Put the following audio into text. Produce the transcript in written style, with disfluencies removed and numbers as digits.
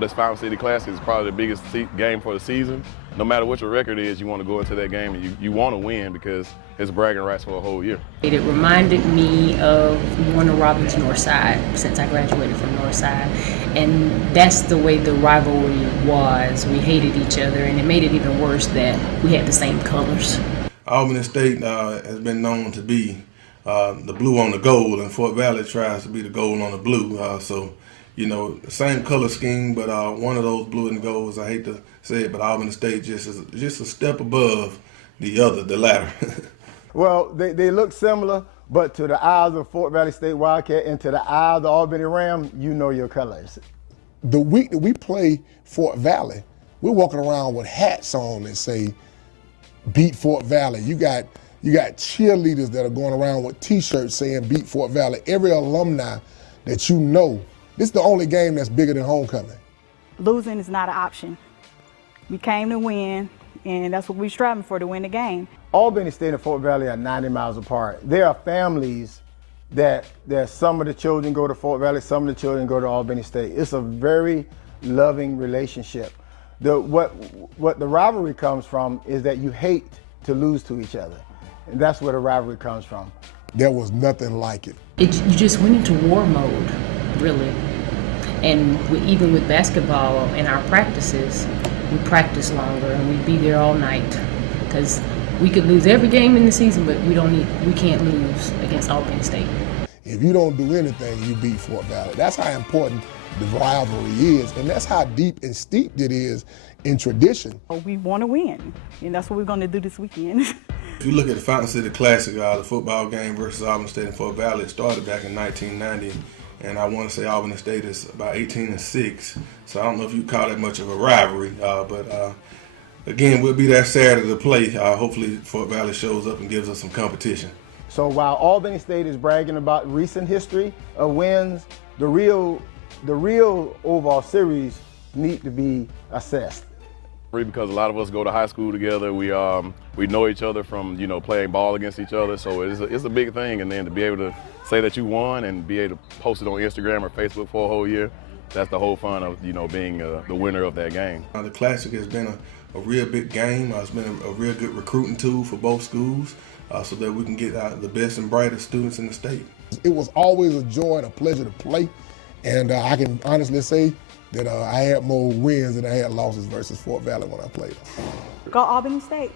This Fountain City Classic is probably the biggest game for the season. No matter what your record is, you want to go into that game and you want to win because it's bragging rights for a whole year. It reminded me of Warner Robins Northside, since I graduated from Northside. And that's the way the rivalry was. We hated each other, and it made it even worse that we had the same colors. Albany State has been known to be the blue on the gold, and Fort Valley tries to be the gold on the blue. The same color scheme, but one of those blue and golds, I hate to say it, but Albany State just is just a step above the other, the latter. Well, they look similar, but to the eyes of Fort Valley State Wildcat and to the eye of the Albany Ram, you know your colors. The week that we play Fort Valley, we're walking around with hats on that say, "Beat Fort Valley." You got cheerleaders that are going around with T-shirts saying "Beat Fort Valley." Every alumni that you know, this is the only game that's bigger than homecoming. Losing is not an option. We came to win, and that's what we're striving for, to win the game. Albany State and Fort Valley are 90 miles apart. There are families that some of the children go to Fort Valley, some of the children go to Albany State. It's a very loving relationship. What the rivalry comes from is that you hate to lose to each other. And that's where the rivalry comes from. There was nothing like it. You just went into war mode, really. And even with basketball in our practices, we practice longer and we'd be there all night because we could lose every game in the season, but we can't lose against Albany State. If you don't do anything, you beat Fort Valley. That's how important the rivalry is, and that's how deep and steeped it is in tradition. We want to win, and that's what we're going to do this weekend. If you look at the Fountain City Classic, the football game versus Albany State and Fort Valley, it started back in 1990, and I want to say Albany State is about 18-6. So I don't know if you call that much of a rivalry, but again, we'll be there Saturday to play. Hopefully Fort Valley shows up and gives us some competition. So while Albany State is bragging about recent history of wins, the real overall series need to be assessed. Because a lot of us go to high school together, we know each other from playing ball against each other, so it's a big thing. And then to be able to say that you won and be able to post it on Instagram or Facebook for a whole year, that's the whole fun of being the winner of that game. The Classic has been a real big game. It's been a real good recruiting tool for both schools, so that we can get the best and brightest students in the state. It was always a joy and a pleasure to play, and I can honestly say that I had more wins than I had losses versus Fort Valley when I played. Go Albany State.